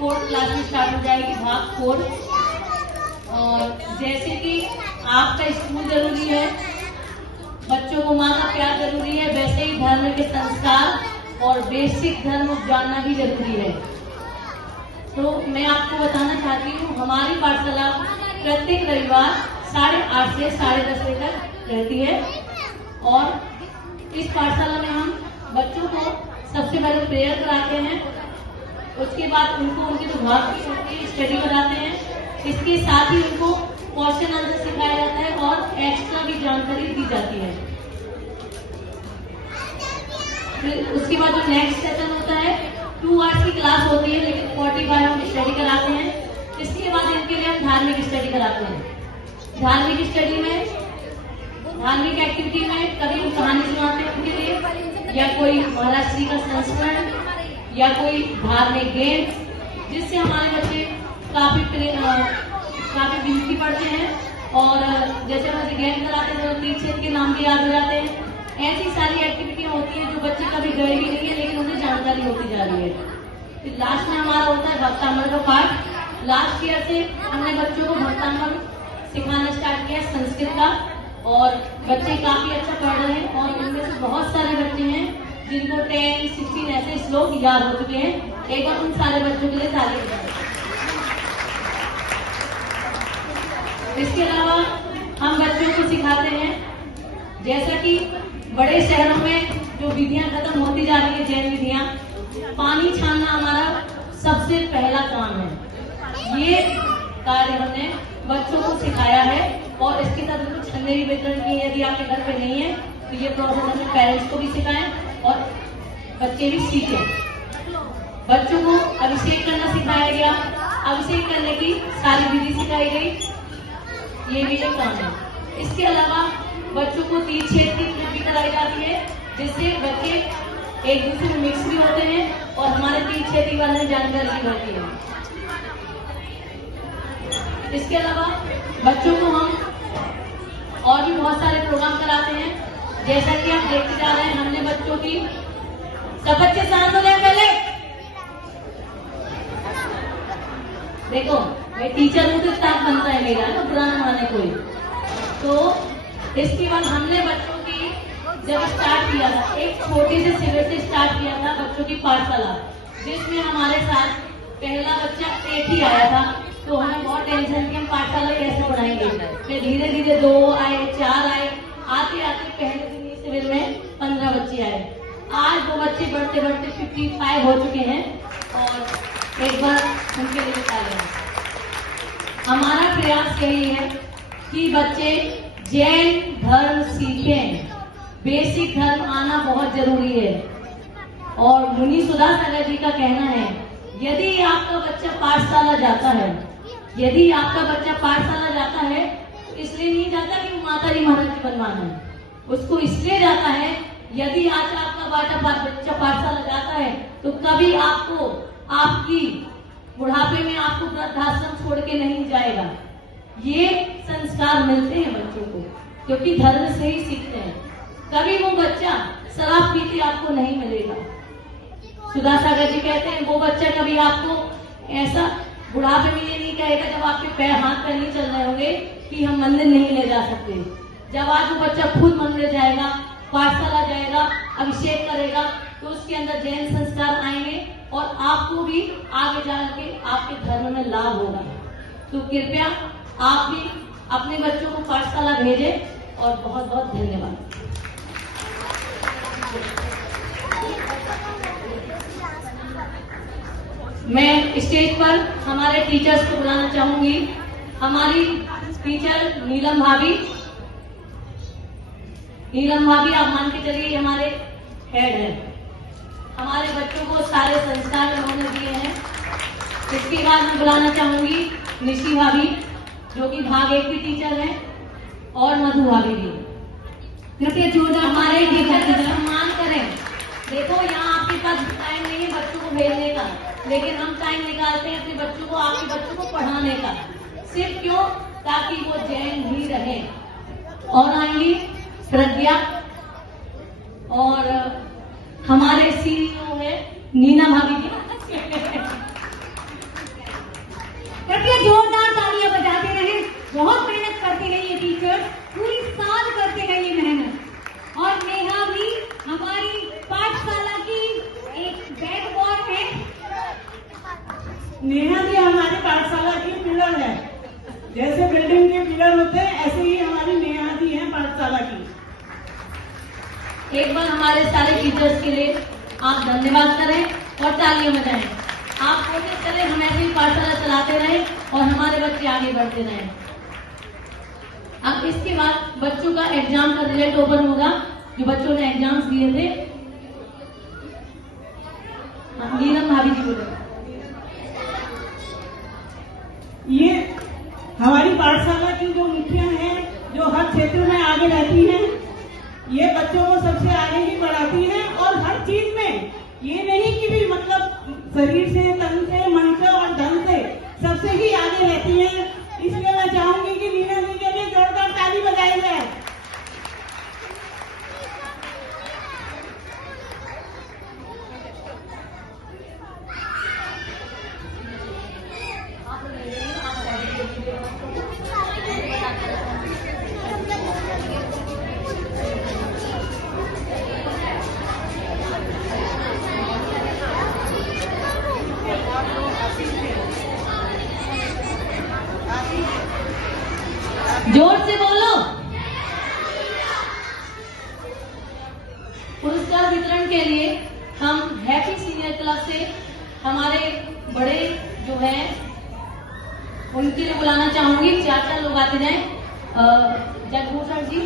4th class में start हो जाएगी, भाग 4। और जैसे कि आपका स्कूल जरूरी है, बच्चों को माँ का प्यार जरूरी है, वैसे ही धर्म के संस्कार और बेसिक धर्म जानना भी जरूरी है। तो मैं आपको बताना चाहती हूँ, हमारी पाठशाला प्रत्येक रविवार 8:30 से 10:30 बजे तक रहती है। और इस पाठशाला में हम बच्चों को सबसे पहले प्रेयर कराते हैं, उसके बाद उनको उनकी जो भाग की होती है स्टडी कराते हैं। इसके साथ ही उनको क्वेश्चन आंसर सिखाया जाता है और एक्स्ट्रा भी जानकारी दी जाती है। फिर उसके बाद जो नेक्स्ट सेशन होता है, 2 आवर्स की क्लास होती है, लेकिन 45 हम स्टडी कराते हैं। इसके बाद इनके लिए हम धार्मिक स्टडी कराते हैं। धार्मिक स्टडी में, धार्मिक एक्टिविटी में कभी हम कहानी सुनाते हैं उनके लिए, या कोई महाराज श्री का संस्मरण, या कोई धार्मिक गेम, जिससे हमारे बच्चे काफी बिजली पढ़ते हैं। और जैसे हम गेम कराते हैं तो तीर्थ के नाम भी याद हो जाते हैं। ऐसी सारी एक्टिविटियां होती हैं जो बच्चे कभी गए भी नहीं है, लेकिन उन्हें जानकारी होती जा रही है। फिर लास्ट में हमारा होता है भक्तामृत का पाठ। लास्ट ईयर से हमने बच्चों को भक्तामृत सिखाना स्टार्ट किया संस्कृत का, और बच्चे काफी अच्छा पढ़ रहे हैं। और इनमें से बहुत सारे बच्चे हैं जिनको 10, 16 ऐसे श्लोक याद हो चुके हैं। एक बार उन सारे बच्चों के लिए ताली। इसके अलावा हम बच्चों को सिखाते हैं, जैसा कि बड़े शहरों में जो विधियां खत्म होती जा रही है, जैन विधियां, पानी छानना हमारा सबसे पहला काम है। ये कार्य हमने बच्चों को सिखाया है, और इसके साथ उनको छन्ने भी वितरण किए। यदि आपके घर पे नहीं है तो ये प्रोसेस हमने पेरेंट्स को भी सिखाएं और बच्चे भी सीखें। बच्चों को अभिषेक करना सिखाया गया, अभिषेक करने की सारी विधि सिखाई गई, ये भी एक काम है। इसके अलावा बच्चों को तीर छेद की क्रिया भी कराई जाती है, जिससे बच्चे एक दूसरे में मिक्स भी होते हैं और हमारे तीर छेदी वाले जानकारी भी होती है। इसके अलावा बच्चों को हम और भी बहुत सारे प्रोग्राम कराते हैं। जैसा कि आप देखते जा रहे हैं, हमने बच्चों की, सब बच्चे शांत हो जाए पहले। देखो मैं टीचर हूँ तो स्टाफ बनता है मेरा, तो बुरा न माने कोई। तो इसके बाद हमने बच्चों की जब स्टार्ट किया था, एक छोटे से शिविर से स्टार्ट किया था बच्चों की पाठशाला, जिसमें हमारे साथ पहला बच्चा 1 ही आया था। तो हमें बहुत टेंशन थी हम पाठशाला कैसे पढ़ाएंगे। फिर धीरे धीरे 2 आए, 4 आए, आते आते पहले दिन इस शिविर में 15 बच्चे आए। आज वो बच्चे बढ़ते बढ़ते 55 हो चुके हैं, और एक बार उनके लिए बता रहे हैं। हमारा प्रयास यही है कि बच्चे जैन धर्म सीखें। बेसिक धर्म आना बहुत जरूरी है। और मुनि सुधा सागर जी का कहना है, यदि आपका बच्चा पाठशाला जाता है, यदि आपका बच्चा पाठशाला जाता है तो इसलिए नहीं जाता कि वो माता जी महाराज जी बनवाना है, उसको इसलिए जाता है, यदि आज आपका बच्चा पाठशाला जाता है तो कभी आपको आपकी बुढ़ापे में आपको वृद्धाश्रम छोड़ के नहीं जाएगा। ये संस्कार मिलते हैं बच्चों को, क्योंकि धर्म से ही सीखते हैं। कभी वो बच्चा शराब पीते आपको नहीं मिलेगा। सुधा सागर जी कहते हैं, वो बच्चा कभी आपको ऐसा बुढ़ापे में ये नहीं कहेगा जब आपके पैर हाथ पैर नहीं चल रहे होंगे कि हम मंदिर नहीं ले जा सकते। जब आज वो बच्चा खुद मंदिर जाएगा, पाठशाला जाएगा, अभिषेक करेगा, तो उसके अंदर जैन संस्कार आएंगे और आपको भी आगे जाके आपके धर्म में लाभ होगा। तो कृपया आप भी अपने बच्चों को पाठशाला भेजें, और बहुत बहुत धन्यवाद। मैं स्टेज पर हमारे टीचर्स को बुलाना चाहूंगी। हमारी टीचर नीलम भाभी, आप मान के चलिए हमारे हेड है। हमारे बच्चों को सारे संस्कार उन्होंने दिए हैं। इसके बाद मैं बुलाना चाहूंगी निशी भाभी, जो कि भाग 1 की टीचर है, और मधु भाभी भी। कृपया जोरदार हमारे टीचर का सम्मान करें। देखो यहाँ आपके पास टाइम नहीं है बच्चों को भेजने का, लेकिन हम टाइम निकालते हैं अपने बच्चों को, आपके बच्चों को पढ़ाने का। सिर्फ क्यों? ताकि वो जैन ही रहे। और आएंगी प्रज्ञा, और हमारे सीईओ है नीना भाभी जी। नेहा जी हमारी पाठशाला की पिलर है। जैसे बिल्डिंग के पिलर होते हैं ऐसे ही हमारी नेहा जी हैं पाठशाला की। एक बार हमारे सारे टीचर्स के लिए आप धन्यवाद करें और तालियां बजाएं। आप कोशिश करें हम ऐसे ही पाठशाला चलाते रहें और हमारे बच्चे आगे बढ़ते रहें। अब इसके बाद बच्चों का एग्जाम का रिजल्ट ओपन होगा, जो बच्चों ने एग्जाम्स दिए थे। नीलम भाभी जी बोले। ये हमारी पाठशाला की जो मुखिया हैं, जो हर क्षेत्र में आगे रहती हैं, ये बच्चों को सबसे आगे ही बढ़ाती हैं और हर चीज में ये नहीं कि भी मतलब शरीर से, तन से, मन से और धन से सबसे ही आगे रहती हैं। इसलिए मैं चाहूंगी कि नीना जी के लिए जोरदार ताली बजाई जाए। जोर से बोलो। पुरस्कार वितरण के लिए हम हैप्पी सीनियर क्लब से हमारे बड़े जो हैं उनके लिए बुलाना चाहूंगी। 4 लोग आते जाएं। जगभूषण जी।